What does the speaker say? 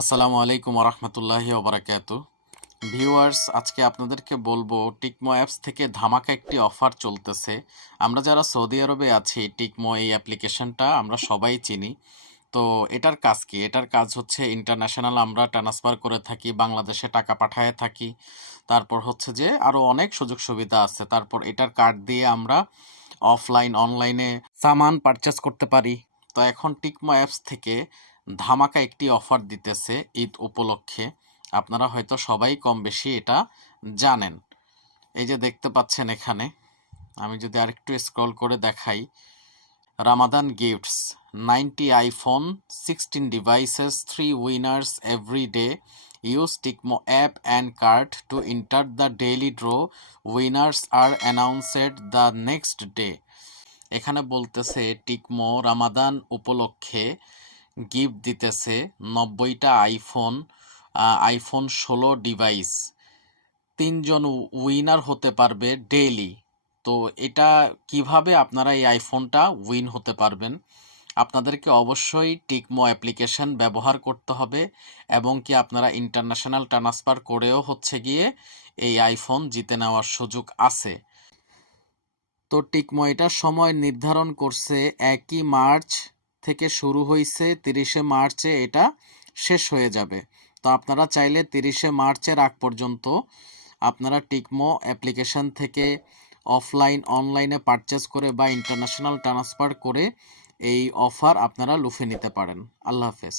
আসসালামু আলাইকুম রহমতুল্লাহি ওবরাকাতু ভিউয়ার্স, আজকে আপনাদেরকে বলব টিকমো অ্যাপস থেকে ধামাকা একটি অফার চলতেছে। আমরা যারা সৌদি আরবে আছি, টিকমো এই অ্যাপ্লিকেশনটা আমরা সবাই চিনি। তো এটার কাজ কি? এটার কাজ হচ্ছে ইন্টারন্যাশনাল আমরা ট্রান্সফার করে থাকি, বাংলাদেশে টাকা পাঠায় থাকি। তারপর হচ্ছে যে আরও অনেক সুযোগ সুবিধা আছে। তারপর এটার কার্ড দিয়ে আমরা অফলাইন, অনলাইনে সামান পারচেস করতে পারি। তো এখন টিকমো অ্যাপস থেকে ধামাকা একটি অফার দিতেছে ঈদ উপলক্ষে। আপনারা হয়তো সবাই কম বেশি এটা জানেন। এই যে দেখতে পাচ্ছেন এখানে, আমি যদি আরেকটু স্ক্রল করে দেখাই Ramadan gifts ninety iPhone sixteen devices three winners every day use Tikmo app and card to enter the daily draw winners are announced the next day এখানে বলতেছে টিকমো রামাদান উপলক্ষে গিফট দিতেছে নব্বইটা আইফোন আইফোন ষোলো device. তিনজন winner হতে পারবে daily. তো এটা কীভাবে আপনারা এই আইফোনটা উইন হতে পারবেন? আপনাদেরকে অবশ্যই টিকমো অ্যাপ্লিকেশন ব্যবহার করতে হবে এবং কি আপনারা ইন্টারন্যাশনাল ট্রান্সফার করেও হচ্ছে গিয়ে এই আইফোন জিতে নেওয়ার সুযোগ আছে। তো টিকমো এটার সময় নির্ধারণ করছে একই মার্চ থেকে শুরু হয়েছে তিরিশে মার্চে এটা শেষ হয়ে যাবে। তো আপনারা চাইলে তিরিশে মার্চের আগ পর্যন্ত আপনারা টিকমো অ্যাপ্লিকেশন থেকে অফলাইন, অনলাইনে পারচেস করে বা ইন্টারন্যাশনাল ট্রান্সফার করে এই অফার আপনারা লুফে নিতে পারেন। আল্লাহ হাফেজ।